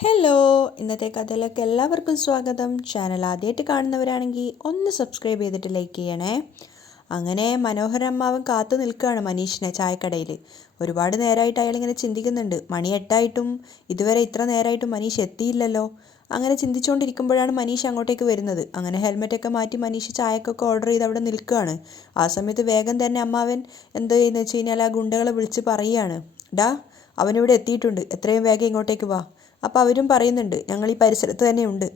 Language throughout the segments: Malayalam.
ഹലോ, ഇന്നത്തെ കഥയിലേക്ക് എല്ലാവർക്കും സ്വാഗതം. ചാനൽ ആദ്യമായിട്ട് കാണുന്നവരാണെങ്കിൽ ഒന്ന് സബ്സ്ക്രൈബ് ചെയ്തിട്ട് ലൈക്ക് ചെയ്യണേ. അങ്ങനെ മനോഹരമ്മാവൻ കാത്തു നിൽക്കുകയാണ് മനീഷിനെ ചായക്കടയിൽ. ഒരുപാട് നേരമായിട്ട് അയാളിങ്ങനെ ചിന്തിക്കുന്നുണ്ട്. മണി 8 ഇതുവരെ ഇത്ര നേരമായിട്ടും മനീഷ് എത്തിയില്ലല്ലോ. അങ്ങനെ ചിന്തിച്ചുകൊണ്ടിരിക്കുമ്പോഴാണ് മനീഷ് അങ്ങോട്ടേക്ക് വരുന്നത്. അങ്ങനെ ഹെൽമെറ്റൊക്കെ മാറ്റി മനീഷ് ചായക്കൊക്കെ ഓർഡർ ചെയ്ത് അവിടെ നിൽക്കുകയാണ്. ആ സമയത്ത് വേഗം തന്നെ അമ്മാവൻ എന്ത് ചെയ്യുന്നത് വെച്ച് കഴിഞ്ഞാൽ ആ ഗുണ്ടകളെ വിളിച്ച് പറയുകയാണ്, ഡാ അവനിവിടെ എത്തിയിട്ടുണ്ട്, എത്രയും വേഗം ഇങ്ങോട്ടേക്ക് വാ. അപ്പോൾ അവരും പറയുന്നുണ്ട്, ഞങ്ങൾ ഈ പരിസരത്ത് തന്നെ ഉണ്ട്.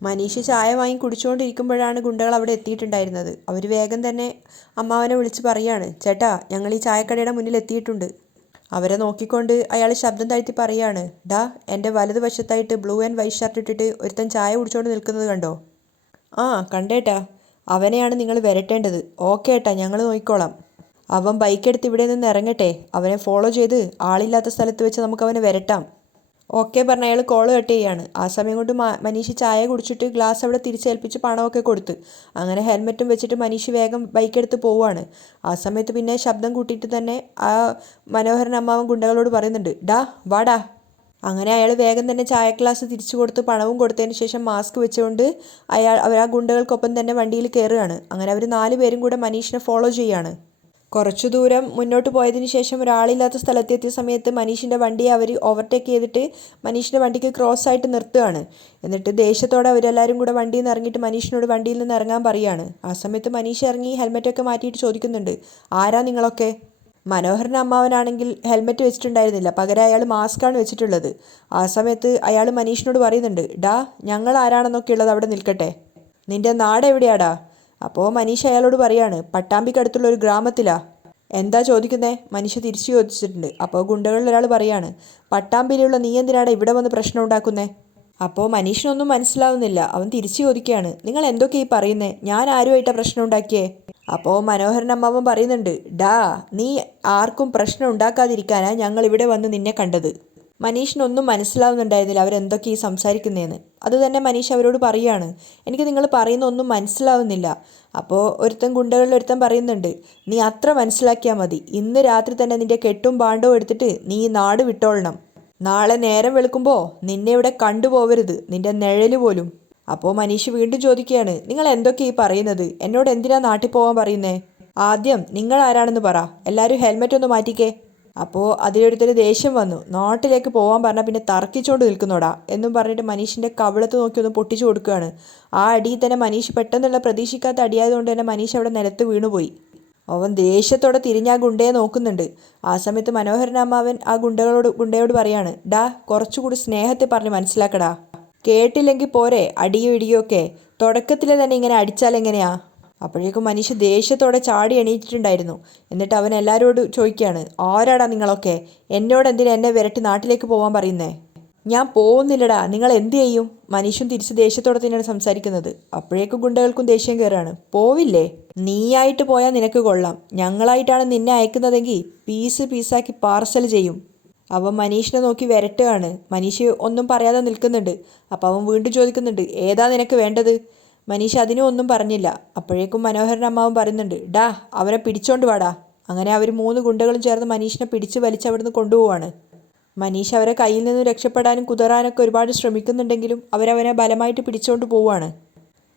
മനീഷ് ചായ വാങ്ങി കുടിച്ചുകൊണ്ടിരിക്കുമ്പോഴാണ് ഗുണ്ടകൾ അവിടെ എത്തിയിട്ടുണ്ടായിരുന്നത്. അവർ വേഗം തന്നെ അമ്മാവനെ വിളിച്ച് പറയാണ്, ചേട്ടാ ഞങ്ങൾ ഈ ചായക്കടയുടെ മുന്നിൽ എത്തിയിട്ടുണ്ട്. അവരെ നോക്കിക്കൊണ്ട് അയാൾ ശബ്ദം താഴ്ത്തി പറയാണ്, ഡാ എൻ്റെ വലതുവശത്തായിട്ട് ബ്ലൂ ആൻഡ് വൈറ്റ് ഷർട്ട് ഇട്ടിട്ട് ഒരുത്തൻ ചായ കുടിച്ചുകൊണ്ട് നിൽക്കുന്നത് കണ്ടോ? ആ കണ്ടേട്ടാ, അവനെയാണ് നിങ്ങൾ വരട്ടേണ്ടത്. ഓക്കെ ഏട്ടാ, ഞങ്ങൾ നോക്കിക്കോളാം. അവൻ ബൈക്കെടുത്ത് ഇവിടെ നിന്ന് ഇറങ്ങട്ടെ, അവനെ ഫോളോ ചെയ്ത് ആളില്ലാത്ത സ്ഥലത്ത് വെച്ച് നമുക്ക് അവനെ വരട്ടാം. ഓക്കെ പറഞ്ഞ അയാൾ കോള് കട്ട് ചെയ്യാണ്. ആ സമയം കൊണ്ട് മനീഷ് ചായ കുടിച്ചിട്ട് ഗ്ലാസ് അവിടെ തിരിച്ചേൽപ്പിച്ച് പണമൊക്കെ കൊടുത്ത് അങ്ങനെ ഹെൽമെറ്റും വെച്ചിട്ട് മനീഷ് വേഗം ബൈക്കെടുത്ത് പോവുകയാണ്. ആ സമയത്ത് പിന്നെ ശബ്ദം കൂട്ടിയിട്ട് തന്നെ ആ മനോഹരൻ അമ്മാവൻ ഗുണ്ടകളോട് പറയുന്നുണ്ട്, ഡാ വാടാ. അങ്ങനെ അയാൾ വേഗം തന്നെ ചായ ഗ്ലാസ് തിരിച്ചു കൊടുത്ത് പണവും കൊടുത്തതിന് ശേഷം മാസ്ക് വെച്ചുകൊണ്ട് അവർ ആ ഗുണ്ടകൾക്കൊപ്പം തന്നെ വണ്ടിയിൽ കയറുകയാണ്. അങ്ങനെ അവർ 4 പേരും കൂടെ മനീഷിനെ ഫോളോ ചെയ്യാണ്. കുറച്ചു ദൂരം മുന്നോട്ട് പോയതിന് ശേഷം ഒരാളില്ലാത്ത സ്ഥലത്തെത്തിയ സമയത്ത് മനീഷിൻ്റെ വണ്ടിയെ അവർ ഓവർടേക്ക് ചെയ്തിട്ട് മനീഷിൻ്റെ വണ്ടിക്ക് ക്രോസ് ആയിട്ട് നിർത്തുകയാണ്. എന്നിട്ട് ദേഷ്യത്തോടെ അവരെല്ലാവരും കൂടെ വണ്ടിയിൽ നിന്ന് ഇറങ്ങിയിട്ട് മനീഷിനോട് വണ്ടിയിൽ നിന്ന് ഇറങ്ങാൻ പറയുകയാണ്. ആ സമയത്ത് മനീഷ് ഇറങ്ങി ഹെൽമെറ്റൊക്കെ മാറ്റിയിട്ട് ചോദിക്കുന്നുണ്ട്, ആരാ നിങ്ങളൊക്കെ? മനോഹരൻ അമ്മാവനാണെങ്കിൽ ഹെൽമെറ്റ് വെച്ചിട്ടുണ്ടായിരുന്നില്ല, പകരം അയാൾ മാസ്കാണ് വെച്ചിട്ടുള്ളത്. ആ സമയത്ത് അയാൾ മനീഷിനോട് പറയുന്നുണ്ട്, ഡാ ഞങ്ങൾ ആരാണെന്നൊക്കെ ഉള്ളത് അവിടെ നിൽക്കട്ടെ, നിൻ്റെ നാട് എവിടെയാടാ? അപ്പോൾ മനീഷ് അയാളോട് പറയാണ്, പട്ടാമ്പിക്കടുത്തുള്ള ഒരു ഗ്രാമത്തിലാ. എന്താ ചോദിക്കുന്നേ? മനീഷ് തിരിച്ചു ചോദിച്ചിട്ടുണ്ട്. അപ്പോൾ ഗുണ്ടകളിൽ ഒരാൾ പറയാണ്, പട്ടാമ്പിയിലുള്ള നീ എന്തിനാടാ ഇവിടെ വന്ന് പ്രശ്നം ഉണ്ടാക്കുന്നേ? അപ്പോൾ മനീഷിനൊന്നും മനസ്സിലാവുന്നില്ല. അവൻ തിരിച്ചു ചോദിക്കുകയാണ്, നിങ്ങൾ എന്തൊക്കെയാ ഈ പറയുന്നേ? ഞാൻ ആരുമായിട്ടാണ് പ്രശ്നം ഉണ്ടാക്കിയേ? അപ്പോൾ മനോഹരൻ അമ്മാവൻ പറയുന്നുണ്ട്, ഡാ നീ ആർക്കും പ്രശ്നം ഉണ്ടാക്കാതിരിക്കാനാണ് ഞങ്ങൾ ഇവിടെ വന്ന് നിന്നെ കണ്ടത്. മനീഷിനൊന്നും മനസ്സിലാവുന്നുണ്ടായിരുന്നില്ല അവരെന്തൊക്കെ ഈ സംസാരിക്കുന്നതെന്ന്. അതുതന്നെ മനീഷ് അവരോട് പറയുകയാണ്, എനിക്ക് നിങ്ങൾ പറയുന്ന ഒന്നും മനസ്സിലാവുന്നില്ല. അപ്പോൾ ഗുണ്ടകളിൽ ഒരുത്തൻ പറയുന്നുണ്ട്, നീ അത്ര മനസ്സിലാക്കിയാൽ മതി. ഇന്ന് രാത്രി തന്നെ നിൻ്റെ കെട്ടും പാണ്ടവും എടുത്തിട്ട് നീ ഈ നാട് വിട്ടോളണം. നാളെ നേരം വെളുക്കുമ്പോൾ നിന്നെ ഇവിടെ കണ്ടുപോകരുത്, നിൻ്റെ നിഴല് പോലും. അപ്പോൾ മനീഷ് വീണ്ടും ചോദിക്കുകയാണ്, നിങ്ങൾ എന്തൊക്കെ ഈ പറയുന്നത്? എന്നോട് എന്തിനാ നാട്ടിൽ പോകാൻ പറയുന്നേ? ആദ്യം നിങ്ങൾ ആരാണെന്ന് പറ. എല്ലാവരും ഹെൽമെറ്റ് ഒന്ന് മാറ്റിക്കേ. അപ്പോൾ അതിലൊരുത്തൊരു ദേഷ്യം വന്നു, നാട്ടിലേക്ക് പോകാൻ പറഞ്ഞാൽ പിന്നെ തർക്കിച്ചുകൊണ്ട് നിൽക്കുന്നോടാ എന്നും പറഞ്ഞിട്ട് മനീഷിൻ്റെ കവിളത്ത് നോക്കി ഒന്ന് പൊട്ടിച്ചു കൊടുക്കുകയാണ്. ആ അടിയിൽ തന്നെ മനീഷ് പെട്ടെന്നുള്ള പ്രതീക്ഷിക്കാത്ത അടിയായതുകൊണ്ട് തന്നെ മനീഷ് അവിടെ നിലത്ത് വീണുപോയി. അവൻ ദേഷ്യത്തോടെ തിരിഞ്ഞ് ആ ഗുണ്ടയെ നോക്കുന്നുണ്ട്. ആ സമയത്ത് മനോഹരൻ അമ്മാവൻ ആ ഗുണ്ടയോട് പറയാണ്, ഡാ കുറച്ചുകൂടി സ്നേഹത്തെ പറഞ്ഞ് മനസ്സിലാക്കടാ. കേട്ടില്ലെങ്കിൽ പോരെ അടിയോ ഇടിയോ ഒക്കെ. തുടക്കത്തിൽ തന്നെ ഇങ്ങനെ അടിച്ചാൽ എങ്ങനെയാ? അപ്പോഴേക്കും മനീഷ് ദേഷ്യത്തോടെ ചാടി എണീറ്റിട്ടുണ്ടായിരുന്നു. എന്നിട്ട് അവൻ എല്ലാവരോടും ചോദിക്കുകയാണ്, ആരാടാ നിങ്ങളൊക്കെ? എന്നോട് എന്തിനാ എന്നെ വിരട്ടി നാട്ടിലേക്ക് പോകാൻ പറയുന്നേ? ഞാൻ പോകുന്നില്ലടാ, നിങ്ങൾ എന്ത് ചെയ്യും? മനീഷും തിരിച്ച് ദേഷ്യത്തോടെ തന്നെയാണ് സംസാരിക്കുന്നത്. അപ്പോഴേക്കും ഗുണ്ടകൾക്കും ദേഷ്യം കയറാണ്. പോവില്ലേ? നീയായിട്ട് പോയാൽ നിനക്ക് കൊള്ളാം, ഞങ്ങളായിട്ടാണ് നിന്നെ അയക്കുന്നതെങ്കിൽ പീസ് പീസാക്കി പാർസൽ ചെയ്യും. അവൻ മനീഷിനെ നോക്കി വിരട്ടുകയാണ്. മനീഷ് ഒന്നും പറയാതെ നിൽക്കുന്നുണ്ട്. അപ്പോൾ അവൻ വീണ്ടും ചോദിക്കുന്നുണ്ട്, ഏതാ നിനക്ക് വേണ്ടത്? മനീഷ് അതിനും ഒന്നും പറഞ്ഞില്ല. അപ്പോഴേക്കും മനോഹരൻ അമ്മാവൻ പറയുന്നുണ്ട്, ഡാ അവനെ പിടിച്ചോണ്ട് വാടാ. അങ്ങനെ അവർ 3 ഗുണ്ടകളും ചേർന്ന് മനീഷിനെ പിടിച്ച് വലിച്ച് അവിടുന്ന് കൊണ്ടുപോവാണ്. മനീഷ് അവരെ കയ്യിൽ നിന്ന് രക്ഷപ്പെടാനും കുതറാനൊക്കെ ഒരുപാട് ശ്രമിക്കുന്നുണ്ടെങ്കിലും അവരവനെ ബലമായിട്ട് പിടിച്ചുകൊണ്ട് പോവുകയാണ്.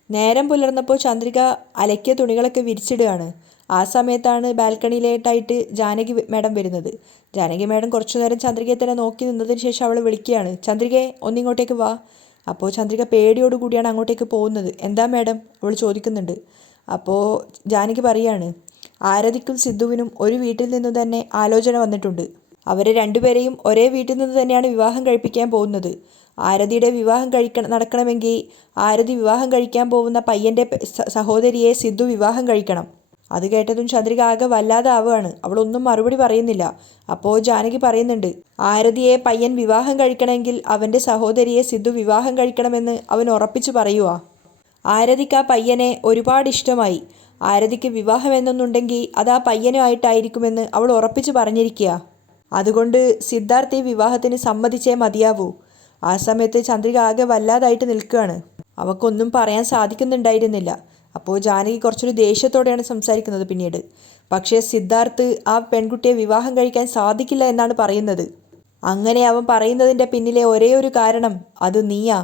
നേരം പുലർന്നപ്പോൾ ചന്ദ്രിക അലക്കിയ തുണികളൊക്കെ വിരിച്ചിടുകയാണ്. ആ സമയത്താണ് ബാൽക്കണിയിലേട്ടായിട്ട് ജാനകി മാഡം വരുന്നത്. ജാനകി മാഡം കുറച്ചു നേരം ചന്ദ്രികയെ തന്നെ നോക്കി നിന്നതിന് ശേഷം അവൾ വിളിക്കുകയാണ്, ചന്ദ്രികയെ ഒന്നിങ്ങോട്ടേക്ക് വാ. അപ്പോൾ ചന്ദ്രിക പേടിയോടുകൂടിയാണ് അങ്ങോട്ടേക്ക് പോകുന്നത്. എന്താ മാഡം? അവൾ ചോദിക്കുന്നുണ്ട്. അപ്പോൾ ജാനകി പറയാണ്, ആരതിക്കും സിദ്ധുവിനും ഒരു വീട്ടിൽ നിന്ന് തന്നെ ആലോചന വന്നിട്ടുണ്ട്. അവരെ രണ്ടുപേരെയും ഒരേ വീട്ടിൽ നിന്ന് തന്നെയാണ് വിവാഹം കഴിപ്പിക്കാൻ പോകുന്നത്. ആരതിയുടെ വിവാഹം നടക്കണമെങ്കിൽ ആരതി വിവാഹം കഴിക്കാൻ പോകുന്ന പയ്യൻ്റെ സഹോദരിയെ സിദ്ധു വിവാഹം കഴിക്കണം. അത് കേട്ടതും ചന്ദ്രിക ആകെ വല്ലാതെ ആവുകയാണ്. അവളൊന്നും മറുപടി പറയുന്നില്ല. അപ്പോൾ ജാനകി പറയുന്നുണ്ട്, ആരതിയെ പയ്യൻ വിവാഹം കഴിക്കണമെങ്കിൽ അവൻ്റെ സഹോദരിയെ സിദ്ധു വിവാഹം കഴിക്കണമെന്ന് അവൻ ഉറപ്പിച്ചു പറയുക. ആരതിക്ക് ആ പയ്യനെ ഒരുപാട് ഇഷ്ടമായി. ആരതിക്ക് വിവാഹം എന്നൊന്നുണ്ടെങ്കിൽ അത് ആ പയ്യനുമായിട്ടായിരിക്കുമെന്ന് അവൾ ഉറപ്പിച്ചു പറഞ്ഞിരിക്കുക. അതുകൊണ്ട് സിദ്ധാർത്ഥ് ഈ വിവാഹത്തിന് സമ്മതിച്ചേ മതിയാവൂ. ആ സമയത്ത് ചന്ദ്രിക ആകെ വല്ലാതായിട്ട് നിൽക്കുകയാണ്. അവൾക്കൊന്നും പറയാൻ സാധിക്കുന്നുണ്ടായിരുന്നില്ല. അപ്പോൾ ജാനകി കുറച്ചൊരു ദേഷ്യത്തോടെയാണ് സംസാരിക്കുന്നത് പിന്നീട്. പക്ഷേ സിദ്ധാർത്ഥ് ആ പെൺകുട്ടിയെ വിവാഹം കഴിക്കാൻ സാധിക്കില്ല എന്നാണ് പറയുന്നത്. അങ്ങനെ അവൻ പറയുന്നതിൻ്റെ പിന്നിലെ ഒരേ ഒരു കാരണം അത് നീയാ.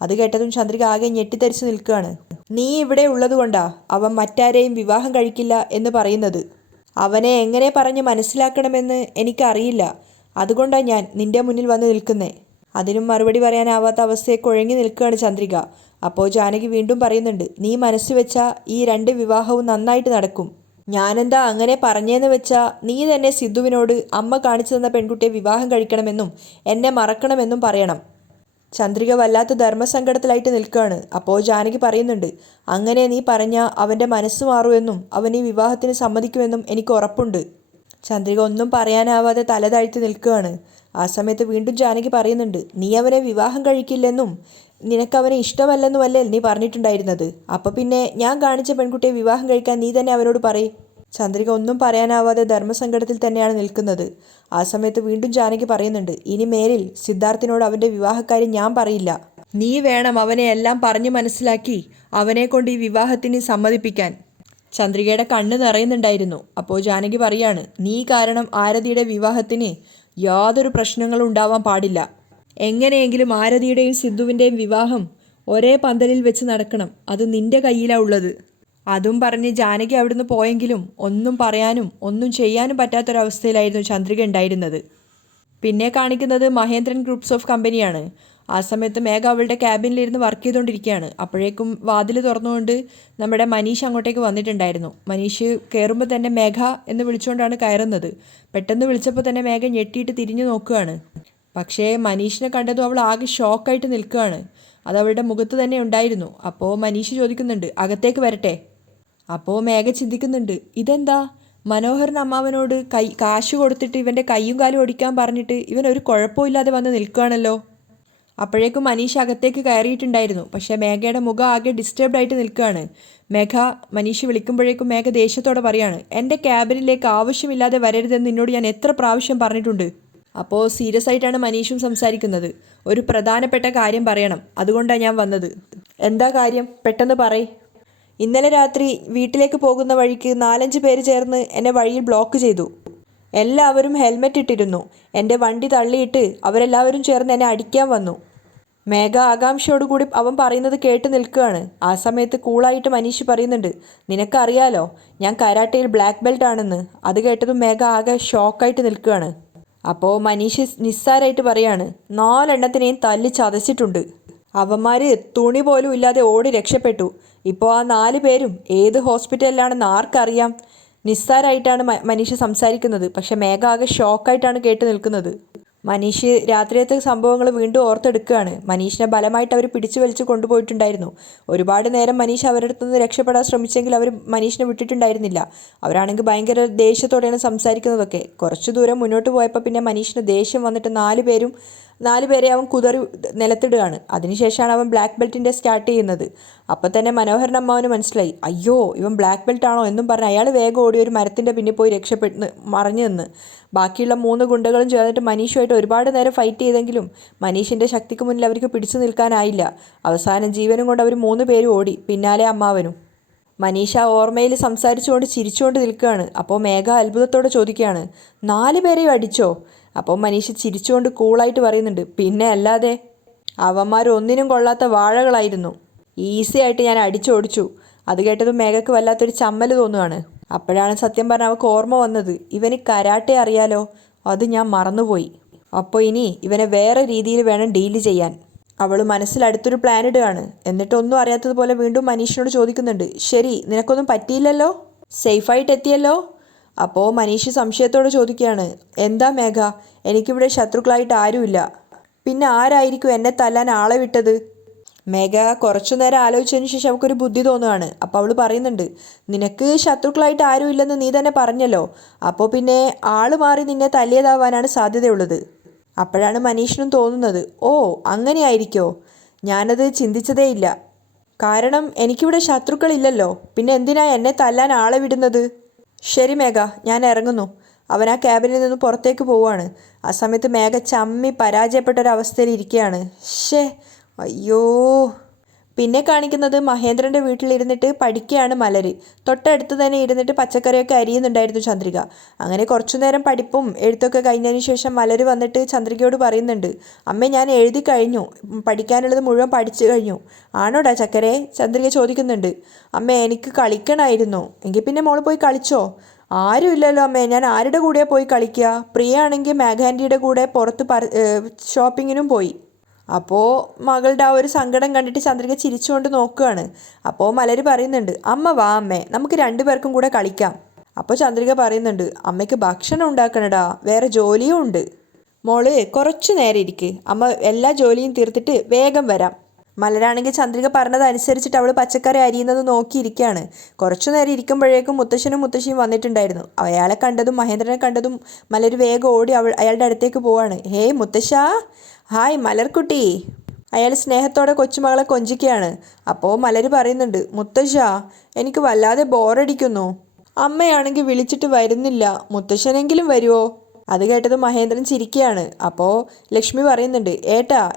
അത് കേട്ടതും ചന്ദ്രിക ആകെ ഞെട്ടിത്തരിച്ചു നിൽക്കുകയാണ്. നീ ഇവിടെ ഉള്ളതുകൊണ്ടാ അവൻ മറ്റാരെയും വിവാഹം കഴിക്കില്ല എന്ന് പറയുന്നത്. അവനെ എങ്ങനെ പറഞ്ഞ് മനസ്സിലാക്കണമെന്ന് എനിക്കറിയില്ല. അതുകൊണ്ടാണ് ഞാൻ നിന്റെ മുന്നിൽ വന്ന് നിൽക്കുന്നേ. അതിനും മറുപടി പറയാനാവാത്ത അവസ്ഥയെ കുഴങ്ങി നിൽക്കുകയാണ് ചന്ദ്രിക. അപ്പോൾ ജാനകി വീണ്ടും പറയുന്നുണ്ട്, നീ മനസ്സ് വെച്ചാൽ ഈ 2 വിവാഹവും നന്നായിട്ട് നടക്കും. ഞാനെന്താ അങ്ങനെ പറഞ്ഞേന്ന് വെച്ചാൽ നീ തന്നെ സിദ്ധുവിനോട് അമ്മ കാണിച്ചു തന്ന പെൺകുട്ടിയെ വിവാഹം കഴിക്കണമെന്നും എന്നെ മറക്കണമെന്നും പറയണം. ചന്ദ്രിക വല്ലാത്ത ധർമ്മസങ്കടത്തിലായിട്ട് നിൽക്കുകയാണ്. അപ്പോൾ ജാനകി പറയുന്നുണ്ട്, അങ്ങനെ നീ പറഞ്ഞാൽ അവൻ്റെ മനസ്സ് മാറുമെന്നും അവൻ ഈ വിവാഹത്തിന് സമ്മതിക്കുമെന്നും എനിക്ക് ഉറപ്പുണ്ട്. ചന്ദ്രിക ഒന്നും പറയാനാവാതെ തല താഴ്ത്തി നിൽക്കുകയാണ്. ആ സമയത്ത് വീണ്ടും ജാനകി പറയുന്നുണ്ട്, നീ അവനെ വിവാഹം കഴിക്കില്ലെന്നും നിനക്കവനെ ഇഷ്ടമല്ലെന്നുമല്ലേ നീ പറഞ്ഞിട്ടുണ്ടായിരുന്നത്. അപ്പോൾ പിന്നെ ഞാൻ കാണിച്ച പെൺകുട്ടിയെ വിവാഹം കഴിക്കാൻ നീ തന്നെ അവനോട് പറയ്. ചന്ദ്രിക ഒന്നും പറയാനാവാതെ ധർമ്മസങ്കടത്തിൽ തന്നെയാണ് നിൽക്കുന്നത്. ആ സമയത്ത് വീണ്ടും ജാനകി പറയുന്നുണ്ട്, ഇനി മേലിൽ സിദ്ധാർത്ഥിനോട് അവൻ്റെ വിവാഹക്കാര്യം ഞാൻ പറയില്ല. നീ വേണം അവനെ എല്ലാം പറഞ്ഞു മനസ്സിലാക്കി അവനെ കൊണ്ട് ഈ വിവാഹത്തിന് സമ്മതിപ്പിക്കാൻ. ചന്ദ്രികയുടെ കണ്ണ് നിറയുന്നുണ്ടായിരുന്നു. അപ്പോൾ ജാനകി പറയാണ്, നീ കാരണം ആരതിയുടെ വിവാഹത്തിന് യാതൊരു പ്രശ്നങ്ങളും ഉണ്ടാവാൻ പാടില്ല. എങ്ങനെയെങ്കിലും ആരതിയുടെയും സിദ്ധുവിൻ്റെയും വിവാഹം ഒരേ പന്തലിൽ വെച്ച് നടക്കണം. അത് നിന്റെ കയ്യിലാണ് ഉള്ളത്. അതും പറഞ്ഞ് ജാനകി അവിടുന്ന് പോയെങ്കിലും ഒന്നും പറയാനും ഒന്നും ചെയ്യാനും പറ്റാത്തൊരവസ്ഥയിലായിരുന്നു ചന്ദ്രിക ഉണ്ടായിരുന്നത്. പിന്നെ കാണിക്കുന്നത് മഹേന്ദ്രൻ ഗ്രൂപ്പ്സ് ഓഫ് കമ്പനിയാണ്. ആ സമയത്ത് മേഘ അവളുടെ ക്യാബിനിലിരുന്ന് വർക്ക് ചെയ്തുകൊണ്ടിരിക്കുകയാണ്. അപ്പോഴേക്കും വാതിൽ തുറന്നുകൊണ്ട് നമ്മുടെ മനീഷ് അങ്ങോട്ടേക്ക് വന്നിട്ടുണ്ടായിരുന്നു. മനീഷ് കയറുമ്പോൾ തന്നെ മേഘ എന്ന് വിളിച്ചുകൊണ്ടാണ് കയറുന്നത്. പെട്ടെന്ന് വിളിച്ചപ്പോൾ തന്നെ മേഘ ഞെട്ടിയിട്ട് തിരിഞ്ഞു നോക്കുകയാണ്. പക്ഷേ മനീഷിനെ കണ്ടതും അവൾ ആകെ ഷോക്കായിട്ട് നിൽക്കുകയാണ്. അത് അവളുടെ മുഖത്ത് തന്നെ ഉണ്ടായിരുന്നു. അപ്പോൾ മനീഷ് ചോദിക്കുന്നുണ്ട്, അകത്തേക്ക് വരട്ടെ. അപ്പോൾ മേഘ ചിന്തിക്കുന്നുണ്ട്, ഇതെന്താ മനോഹരൻ അമ്മാവനോട് കാശ് കൊടുത്തിട്ട് ഇവൻ്റെ കയ്യും കാലും ഒടിക്കാൻ പറഞ്ഞിട്ട് ഇവൻ ഒരു കുഴപ്പമില്ലാതെ വന്ന് നിൽക്കുകയാണല്ലോ. അപ്പോഴേക്കും മനീഷ് അകത്തേക്ക് കയറിയിട്ടുണ്ടായിരുന്നു. പക്ഷേ മേഘയുടെ മുഖം ആകെ ഡിസ്റ്റർബ്ഡ് ആയിട്ട് നിൽക്കുകയാണ്. മനീഷ് വിളിക്കുമ്പോഴേക്കും മേഘ ദേഷ്യത്തോടെ പറയാണ്, എൻ്റെ ക്യാബിനിലേക്ക് ആവശ്യമില്ലാതെ വരരുതെന്ന് നിന്നോട് ഞാൻ എത്ര പ്രാവശ്യം പറഞ്ഞിട്ടുണ്ട്. അപ്പോൾ സീരിയസ് ആയിട്ടാണ് മനീഷും സംസാരിക്കുന്നത്. ഒരു പ്രധാനപ്പെട്ട കാര്യം പറയണം, അതുകൊണ്ടാണ് ഞാൻ വന്നത്. എന്താ കാര്യം, പെട്ടെന്ന് പറയ്. ഇന്നലെ രാത്രി വീട്ടിലേക്ക് പോകുന്ന വഴിക്ക് 4-5 പേര് ചേർന്ന് എന്നെ വഴിയിൽ ബ്ലോക്ക് ചെയ്തു. എല്ലാവരും ഹെൽമെറ്റ് ഇട്ടിരുന്നു. എൻ്റെ വണ്ടി തള്ളിയിട്ട് അവരെല്ലാവരും ചേർന്ന് എന്നെ അടിക്കാൻ വന്നു. മേഘ ആകാംക്ഷയോടുകൂടി അവൻ പറയുന്നത് കേട്ട് നിൽക്കുകയാണ്. ആ സമയത്ത് കൂളായിട്ട് മനീഷ് പറയുന്നുണ്ട്, നിനക്കറിയാലോ ഞാൻ കരാട്ടയിൽ ബ്ലാക്ക് ബെൽറ്റ് ആണെന്ന്. അത് കേട്ടതും മേഘ ആകെ ഷോക്കായിട്ട് നിൽക്കുകയാണ്. അപ്പോൾ മനീഷ് നിസ്സാരമായിട്ട് പറയാണ്, 4 എണ്ണത്തിനെയും തല്ലി ചതച്ചിട്ടുണ്ട്. അവന്മാർ തുണി പോലും ഇല്ലാതെ ഓടി രക്ഷപ്പെട്ടു. ഇപ്പോൾ ആ 4 പേരും ഏത് ഹോസ്പിറ്റലിലാണെന്ന് ആർക്കറിയാം. നിസ്സാരമായിട്ടാണ് മനീഷ് സംസാരിക്കുന്നത്. പക്ഷെ മേഘ ആകെ ഷോക്കായിട്ടാണ് കേട്ട് നിൽക്കുന്നത്. മനീഷ് രാത്രിയത്തെ സംഭവങ്ങൾ വീണ്ടും ഓർത്തെടുക്കുകയാണ്. മനീഷിനെ ബലമായിട്ട് അവർ പിടിച്ചു വലിച്ചു കൊണ്ടുപോയിട്ടുണ്ടായിരുന്നു. ഒരുപാട് നേരം മനീഷ് അവരുടെ അടുത്ത് നിന്ന് രക്ഷപ്പെടാൻ ശ്രമിച്ചെങ്കിൽ അവർ മനീഷിനെ വിട്ടിട്ടുണ്ടായിരുന്നില്ല. അവരാണെങ്കിൽ ഭയങ്കര ദേഷ്യത്തോടെയാണ് സംസാരിക്കുന്നതൊക്കെ. കുറച്ചു ദൂരം മുന്നോട്ട് പോയപ്പോൾ പിന്നെ മനീഷിന് ദേഷ്യം വന്നിട്ട് 4 പേരെ അവൻ കുതറി നിലത്തിടുകയാണ്. അതിനുശേഷമാണ് അവൻ ബ്ലാക്ക് ബെൽറ്റിൻ്റെ സ്റ്റാർട്ട് ചെയ്യുന്നത്. അപ്പം തന്നെ മനോഹരൻ അമ്മാവന് മനസ്സിലായി, അയ്യോ ഇവൻ ബ്ലാക്ക് ബെൽറ്റ് ആണോ എന്നും പറഞ്ഞ് അയാൾ വേഗം ഓടി ഒരു മരത്തിൻ്റെ പിന്നിൽ പോയി മറഞ്ഞു നിന്ന്. ബാക്കിയുള്ള 3 ഗുണ്ടകളും ചേർന്നിട്ട് മനീഷുമായിട്ട് ഒരുപാട് നേരം ഫൈറ്റ് ചെയ്തെങ്കിലും മനീഷിൻ്റെ ശക്തിക്ക് മുന്നിൽ അവർക്ക് പിടിച്ചു നിൽക്കാനായില്ല. അവസാനം ജീവനും കൊണ്ട് അവർ 3 പേരും ഓടി, പിന്നാലെ അമ്മാവനും. മനീഷ ഓർമ്മയിൽ സംസാരിച്ചുകൊണ്ട് ചിരിച്ചുകൊണ്ട് നിൽക്കുകയാണ്. അപ്പോൾ മേഘ അത്ഭുതത്തോടെ ചോദിക്കുകയാണ്, 4 പേരെയും അടിച്ചോ? അപ്പോൾ മനീഷ ചിരിച്ചുകൊണ്ട് കൂളായിട്ട് പറയുന്നുണ്ട്, പിന്നെ അല്ലാതെ, അവന്മാർ ഒന്നിനും കൊള്ളാത്ത വാഴകളായിരുന്നു. ഈസി ആയിട്ട് ഞാൻ അടിച്ചോടിച്ചു. അത് കേട്ടതും മേഘയ്ക്ക് വല്ലാത്തൊരു ചമ്മൽ തോന്നുകയാണ്. അപ്പോഴാണ് സത്യം പറഞ്ഞാൽ അവൾക്ക് ഓർമ്മ വന്നത്, ഇവന് കരാട്ടെ അറിയാലോ, അത് ഞാൻ മറന്നുപോയി. അപ്പോൾ ഇനി ഇവനെ വേറെ രീതിയിൽ വേണം ഡീല് ചെയ്യാൻ. അവൾ മനസ്സിലടുത്തൊരു പ്ലാൻ ഇടുകയാണ്. എന്നിട്ടൊന്നും അറിയാത്തതുപോലെ വീണ്ടും മനീഷിനോട് ചോദിക്കുന്നുണ്ട്, ശരി നിനക്കൊന്നും പറ്റിയില്ലല്ലോ, സേഫായിട്ട് എത്തിയല്ലോ? അപ്പോൾ മനീഷ് സംശയത്തോടെ ചോദിക്കുകയാണ്, എന്താ മേഘ, എനിക്കിവിടെ ശത്രുക്കളായിട്ട് ആരുമില്ല, പിന്നെ ആരായിരിക്കും എന്നെ തല്ലാൻ ആളെ വിട്ടത്? മേഘ കുറച്ചു നേരം ആലോചിച്ചതിന് ശേഷം അവൾക്കൊരു ബുദ്ധി തോന്നുകയാണ്. അപ്പോൾ അവൾ പറയുന്നുണ്ട്, നിനക്ക് ശത്രുക്കളായിട്ട് ആരും ഇല്ലെന്ന് നീ തന്നെ പറഞ്ഞല്ലോ, അപ്പോൾ പിന്നെ ആള് മാറി നിന്നെ തല്ലിയതാവാനാണ് സാധ്യതയുള്ളത്. അപ്പോഴാണ് മനീഷിനും തോന്നുന്നത്, ഓ അങ്ങനെയായിരിക്കോ, ഞാനത് ചിന്തിച്ചതേയില്ല. കാരണം എനിക്കിവിടെ ശത്രുക്കളില്ലല്ലോ, പിന്നെ എന്തിനാ എന്നെ തല്ലാൻ ആളെ വിടുന്നത്? ശരി മേഘ, ഞാൻ ഇറങ്ങുന്നു. അവൻ ആ ക്യാബിനിൽ നിന്ന് പുറത്തേക്ക് പോവുകയാണ്. ആ സമയത്ത് മേഘ ചമ്മി പരാജയപ്പെട്ടൊരവസ്ഥയിൽ ഇരിക്കുകയാണ്. അയ്യോ, പിന്നെ കാണിക്കുന്നത് മഹേന്ദ്രൻ്റെ വീട്ടിലിരുന്നിട്ട് പഠിക്കുകയാണ് മലർ. തൊട്ടടുത്ത് തന്നെ ഇരുന്നിട്ട് പച്ചക്കറിയൊക്കെ അരിയുന്നുണ്ടായിരുന്നു ചന്ദ്രിക. അങ്ങനെ കുറച്ചു നേരം പഠിപ്പും എഴുത്തൊക്കെ കഴിഞ്ഞതിന് ശേഷം മലർ വന്നിട്ട് ചന്ദ്രികയോട് പറയുന്നുണ്ട്, അമ്മേ ഞാൻ എഴുതി കഴിഞ്ഞു, പഠിക്കാനുള്ളത് മുഴുവൻ പഠിച്ചു കഴിഞ്ഞു. ആണോടാ ചക്കരെ? ചന്ദ്രിക ചോദിക്കുന്നുണ്ട്. അമ്മേ എനിക്ക് കളിക്കണമായിരുന്നു. എങ്കിൽ പിന്നെ മോള് പോയി കളിച്ചോ? ആരുമില്ലല്ലോ അമ്മേ, ഞാൻ ആരുടെ കൂടെയാണ് പോയി കളിക്കുക? പ്രിയ ആണെങ്കിൽ മാഗാൻറ്റിയുടെ കൂടെ പുറത്ത് ഷോപ്പിങ്ങിനും പോയി. അപ്പോൾ മകളുടെ ആ ഒരു സങ്കടം കണ്ടിട്ട് ചന്ദ്രിക ചിരിച്ചുകൊണ്ട് നോക്കുകയാണ്. അപ്പോൾ മലർ പറയുന്നുണ്ട്, അമ്മ വാ അമ്മേ, നമുക്ക് രണ്ടുപേർക്കും കൂടെ കളിക്കാം. അപ്പോൾ ചന്ദ്രിക പറയുന്നുണ്ട്, അമ്മയ്ക്ക് ഭക്ഷണം ഉണ്ടാക്കണടാ, വേറെ ജോലിയും ഉണ്ട്. മോള് കുറച്ചു നേരം ഇരിക്ക്, അമ്മ എല്ലാ ജോലിയും തീർത്തിട്ട് വേഗം വരാം. മലരാണെങ്കിൽ ചന്ദ്രിക പറഞ്ഞതനുസരിച്ചിട്ട് അവൾ പച്ചക്കറി അരിയുന്നത് നോക്കിയിരിക്കുകയാണ്. കുറച്ചു നേരം ഇരിക്കുമ്പോഴേക്കും മുത്തശ്ശനും മുത്തശ്ശിയും വന്നിട്ടുണ്ടായിരുന്നു. അയാളെ കണ്ടതും മഹേന്ദ്രനെ കണ്ടതും മലർ വേഗം ഓടി അയാളുടെ അടുത്തേക്ക് പോവാണ്. ഹേയ് മുത്തശ്ശാ, ഹായ് മലർക്കുട്ടി. അയാൾ സ്നേഹത്തോടെ കൊച്ചുമകളെ കൊഞ്ചിക്കുകയാണ്. അപ്പോൾ മലർ പറയുന്നുണ്ട്, മുത്തശ്ശ എനിക്ക് വല്ലാതെ ബോറടിക്കുന്നു. അമ്മയാണെങ്കിൽ വിളിച്ചിട്ട് വരുന്നില്ല, മുത്തശ്ശനെങ്കിലും വരുമോ? അത് കേട്ടത് മഹേന്ദ്രൻ ചിരിക്കുകയാണ്. അപ്പോൾ ലക്ഷ്മി പറയുന്നുണ്ട്,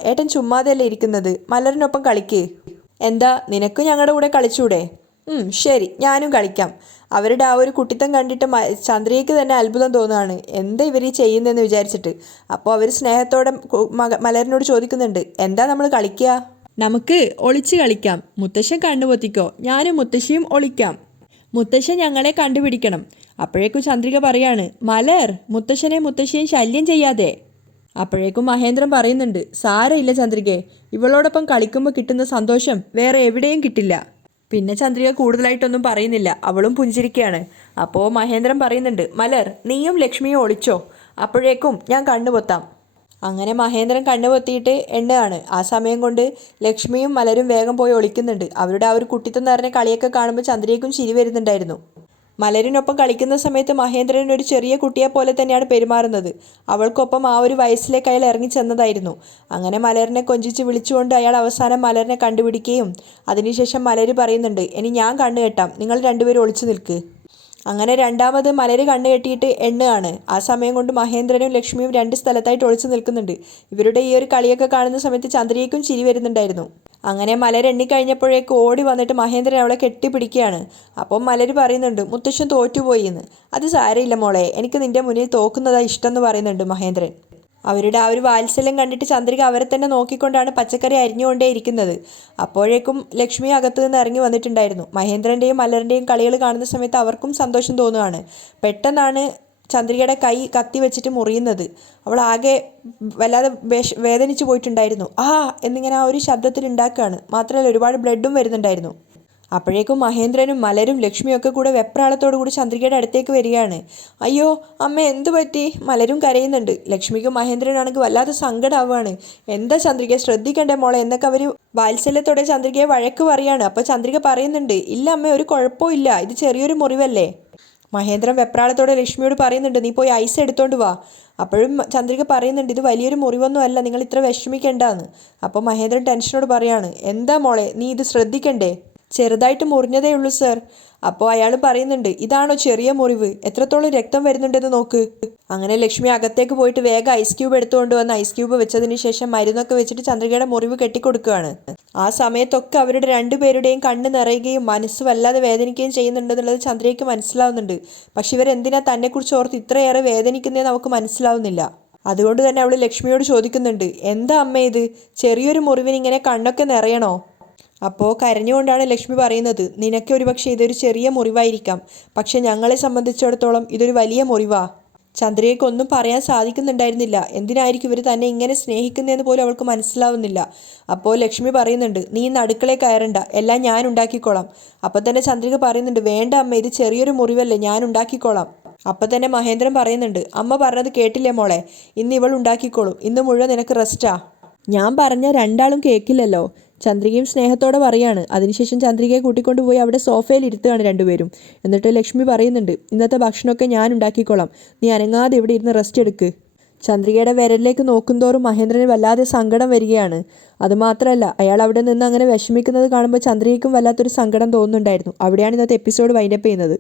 ഏട്ടൻ ചുമ്മാതെയല്ലേ ഇരിക്കുന്നത്, മലറിനൊപ്പം കളിക്ക്. എന്താ നിനക്കും ഞങ്ങളുടെ കൂടെ കളിച്ചൂടെ? ശരി, ഞാനും കളിക്കാം. അവരുടെ ആ ഒരു കുട്ടിത്തം കണ്ടിട്ട് ചന്ദ്രികയ്ക്ക് തന്നെ അത്ഭുതം തോന്നുകയാണ്, എന്താ ഇവർ ചെയ്യുന്നതെന്ന് വിചാരിച്ചിട്ട്. അപ്പോൾ അവർ സ്നേഹത്തോടെ മലരിനോട് ചോദിക്കുന്നുണ്ട്, എന്താ നമ്മൾ കളിക്കുക? നമുക്ക് ഒളിച്ച് കളിക്കാം. മുത്തശ്ശൻ കണ്ണുപൊത്തിക്കോ, ഞാനും മുത്തശ്ശിയും ഒളിക്കാം. മുത്തശ്ശൻ ഞങ്ങളെ കണ്ടുപിടിക്കണം. അപ്പോഴേക്കും ചന്ദ്രിക പറയാണ്, മലർ മുത്തശ്ശനെയും മുത്തശ്ശിയെയും ശല്യം ചെയ്യാതെ. അപ്പോഴേക്കും മഹേന്ദ്രൻ പറയുന്നുണ്ട്, സാരമില്ല ചന്ദ്രികയെ, ഇവളോടൊപ്പം കളിക്കുമ്പോൾ കിട്ടുന്ന സന്തോഷം വേറെ എവിടെയും കിട്ടില്ല. പിന്നെ ചന്ദ്രിക കൂടുതലായിട്ടൊന്നും പറയുന്നില്ല, അവളും പുഞ്ചിരിക്കുകയാണ്. അപ്പോൾ മഹേന്ദ്രൻ പറയുന്നുണ്ട്, മലർ നീയും ലക്ഷ്മിയും ഒളിച്ചോ, അപ്പോഴേക്കും ഞാൻ കണ്ണുപൊത്താം. അങ്ങനെ മഹേന്ദ്രൻ കണ്ണുപൊത്തിയിട്ട് എണ്ണയാണ്. ആ സമയം കൊണ്ട് ലക്ഷ്മിയും മലരും വേഗം പോയി ഒളിക്കുന്നുണ്ട്. അവരുടെ ആ ഒരു കുട്ടിത്തം നിറഞ്ഞ കളിയൊക്കെ കാണുമ്പോൾ ചന്ദ്രികയ്ക്കും ചിരി വരുന്നുണ്ടായിരുന്നു. മലരിനൊപ്പം കളിക്കുന്ന സമയത്ത് മഹേന്ദ്രൻ ഒരു ചെറിയ കുട്ടിയെ പോലെ തന്നെയാണ് പെരുമാറുന്നത്. അവൾക്കൊപ്പം ആ ഒരു വയസ്സിലേക്ക് അയാൾ ഇറങ്ങിച്ചെന്നതായിരുന്നു. അങ്ങനെ മലരിനെ കൊഞ്ചിച്ച് വിളിച്ചുകൊണ്ട് അയാൾ അവസാനം മലരിനെ കണ്ടുപിടിക്കുകയും അതിനുശേഷം മലർ പറയുന്നുണ്ട്, ഇനി ഞാൻ കണ്ണു കെട്ടാം, നിങ്ങൾ രണ്ടുപേരും ഒളിച്ചു നിൽക്ക്. അങ്ങനെ രണ്ടാമത് മലർ കണ്ണു കെട്ടിയിട്ട് എണ്ണുകയാണ്. ആ സമയം കൊണ്ട് മഹേന്ദ്രനും ലക്ഷ്മിയും രണ്ട് സ്ഥലത്തായിട്ട് ഒളിച്ചു നിൽക്കുന്നുണ്ട്. ഇവരുടെ ഈ ഒരു കളിയൊക്കെ കാണുന്ന സമയത്ത് ചന്ദ്രികയ്ക്കും ചിരി വരുന്നുണ്ടായിരുന്നു. അങ്ങനെ മലർ എണ്ണിക്കഴിഞ്ഞപ്പോഴേക്ക് ഓടി വന്നിട്ട് മഹേന്ദ്രൻ അവളെ കെട്ടിപ്പിടിക്കുകയാണ്. അപ്പം മലർ പറയുന്നുണ്ട്, മുത്തശ്ശൻ തോറ്റുപോയി എന്ന്. അത് സാരമില്ല മോളെ, എനിക്ക് നിൻ്റെ മുന്നിൽ തോക്കുന്നതാണ് ഇഷ്ടം എന്ന് പറയുന്നുണ്ട് മഹേന്ദ്രൻ. അവരുടെ ആ ഒരു വാത്സല്യം കണ്ടിട്ട് ചന്ദ്രിക അവരെ തന്നെ നോക്കിക്കൊണ്ടാണ് പച്ചക്കറി അരിഞ്ഞുകൊണ്ടേ ഇരിക്കുന്നത്. അപ്പോഴേക്കും ലക്ഷ്മി അകത്തു നിന്ന് ഇറങ്ങി വന്നിട്ടുണ്ടായിരുന്നു. മഹേന്ദ്രൻ്റെയും മലറിൻ്റെയും കളികൾ കാണുന്ന സമയത്ത് അവർക്കും സന്തോഷം തോന്നുകയാണ്. പെട്ടെന്നാണ് ചന്ദ്രികയുടെ കൈ കത്തി വെച്ചിട്ട് മുറിയുന്നത്. അവൾ ആകെ വല്ലാതെ വേദനിച്ചു പോയിട്ടുണ്ടായിരുന്നു. എന്നിങ്ങനെ ആ ഒരു ശബ്ദത്തിൽ ഉണ്ടാക്കുകയാണ്. മാത്രമല്ല ഒരുപാട് ബ്ലഡും വരുന്നുണ്ടായിരുന്നു. അപ്പോഴേക്കും മഹേന്ദ്രനും മലരും ലക്ഷ്മിയൊക്കെ കൂടെ വെപ്രാളത്തോടു കൂടി ചന്ദ്രികയുടെ അടുത്തേക്ക് വരികയാണ്. അയ്യോ അമ്മ എന്തു പറ്റി? മലരും കരയുന്നുണ്ട്. ലക്ഷ്മിക്കും മഹേന്ദ്രനാണെങ്കിൽ വല്ലാതെ സങ്കടമാവുകയാണ്. എന്താ ചന്ദ്രിക, ശ്രദ്ധിക്കണ്ടേ മോളെ എന്നൊക്കെ അവർ വാത്സല്യത്തോടെ ചന്ദ്രികയെ വഴക്ക് പറയാണ്. അപ്പോൾ ചന്ദ്രിക പറയുന്നുണ്ട്, ഇല്ല അമ്മ, ഒരു കുഴപ്പവും ഇല്ല, ഇത് ചെറിയൊരു മുറിവല്ലേ. മഹേന്ദ്രൻ വെപ്രാളത്തോടെ ലക്ഷ്മിയോട് പറയുന്നുണ്ട്, നീ പോയി ഐസ് എടുത്തോണ്ട് വാ. അപ്പോഴും ചന്ദ്രിക പറയുന്നുണ്ട്, ഇത് വലിയൊരു മുറിവൊന്നും അല്ല, നിങ്ങൾ ഇത്ര വിഷമിക്കേണ്ടെന്ന്. അപ്പോൾ മഹേന്ദ്രൻ ടെൻഷനോട് പറയാണ്, എന്താ മോളെ, നീ ഇത് ശ്രദ്ധിക്കണ്ടേ? ചെറുതായിട്ട് മുറിഞ്ഞതേ ഉള്ളൂ സർ. അപ്പോൾ അയാൾ പറയുന്നുണ്ട്, ഇതാണോ ചെറിയ മുറിവ്, എത്രത്തോളം രക്തം വരുന്നുണ്ടെന്ന് നോക്ക്. അങ്ങനെ ലക്ഷ്മി അകത്തേക്ക് പോയിട്ട് വേഗം ഐസ് ക്യൂബ് എടുത്തുകൊണ്ട് വന്ന് ഐസ് ക്യൂബ് വെച്ചതിന് ശേഷം മരുന്നൊക്കെ വെച്ചിട്ട് ചന്ദ്രികയുടെ മുറിവ് കെട്ടിക്കൊടുക്കുകയാണ്. ആ സമയത്തൊക്കെ അവരുടെ രണ്ടുപേരുടെയും കണ്ണ് നിറയുകയും മനസ്സ് വല്ലാതെ വേദനിക്കുകയും ചെയ്യുന്നുണ്ടെന്നുള്ളത് ചന്ദ്രികയ്ക്ക് മനസ്സിലാവുന്നുണ്ട്. പക്ഷെ ഇവരെന്തിനാ തന്നെക്കുറിച്ച് ഓർത്ത് ഇത്രയേറെ വേദനിക്കുന്നതെന്ന് നമുക്ക് മനസ്സിലാവുന്നില്ല. അതുകൊണ്ട് തന്നെ അവൾ ലക്ഷ്മിയോട് ചോദിക്കുന്നുണ്ട്, എന്താ അമ്മ ഇത്, ചെറിയൊരു മുറിവിന് ഇങ്ങനെ കണ്ണൊക്കെ നിറയണോ? അപ്പോൾ കരഞ്ഞുകൊണ്ടാണ് ലക്ഷ്മി പറയുന്നത്, നിനക്ക് ഒരുപക്ഷെ ഇതൊരു ചെറിയ മുറിവായിരിക്കാം, പക്ഷെ ഞങ്ങളെ സംബന്ധിച്ചിടത്തോളം ഇതൊരു വലിയ മുറിവാ. ചന്ദ്രികയ്ക്ക് ഒന്നും പറയാൻ സാധിക്കുന്നുണ്ടായിരുന്നില്ല. എന്തിനായിരിക്കും ഇവർ തന്നെ ഇങ്ങനെ സ്നേഹിക്കുന്നതെന്ന് പോലും അവൾക്ക് മനസ്സിലാവുന്നില്ല. അപ്പോൾ ലക്ഷ്മി പറയുന്നുണ്ട്, നീ ഇന്ന് അടുക്കളയിൽ കയറണ്ട, എല്ലാം ഞാൻ ഉണ്ടാക്കിക്കോളാം. അപ്പം തന്നെ ചന്ദ്രിക പറയുന്നുണ്ട്, വേണ്ട അമ്മ, ഇത് ചെറിയൊരു മുറിവല്ലേ, ഞാൻ ഉണ്ടാക്കിക്കോളാം. അപ്പം തന്നെ മഹേന്ദ്രൻ പറയുന്നുണ്ട്, അമ്മ പറഞ്ഞത് കേട്ടില്ലേ മോളെ, ഇന്ന് ഇവൾ ഉണ്ടാക്കിക്കോളും, ഇന്ന് മുഴുവൻ നിനക്ക് റെസ്റ്റാ. ഞാൻ പറഞ്ഞ രണ്ടാളും കേൾക്കില്ലല്ലോ. ചന്ദ്രികയും സ്നേഹത്തോടെ പറയാണ്. അതിനുശേഷം ചന്ദ്രികയെ കൂട്ടിക്കൊണ്ടുപോയി അവിടെ സോഫയിൽ ഇരുത്തുകയാണ് രണ്ടുപേരും. എന്നിട്ട് ലക്ഷ്മി പറയുന്നുണ്ട്, ഇന്നത്തെ ഭക്ഷണമൊക്കെ ഞാൻ ഉണ്ടാക്കിക്കോളാം, നീ അനങ്ങാതെ ഇവിടെ ഇരുന്ന് റെസ്റ്റ് എടുക്ക്. ചന്ദ്രികയുടെ വിരലിലേക്ക് നോക്കുന്തോറും മഹേന്ദ്രന് വല്ലാതെ സങ്കടം വരികയാണ്. അതുമാത്രമല്ല, അയാൾ അവിടെ നിന്ന് അങ്ങനെ വിഷമിക്കുന്നത് കാണുമ്പോൾ ചന്ദ്രികയ്ക്കും വല്ലാത്തൊരു സങ്കടം തോന്നുന്നുണ്ടായിരുന്നു. അവിടെയാണ് ഇന്നത്തെ എപ്പിസോഡ് വൈൻഡപ്പ് ചെയ്യുന്നത്.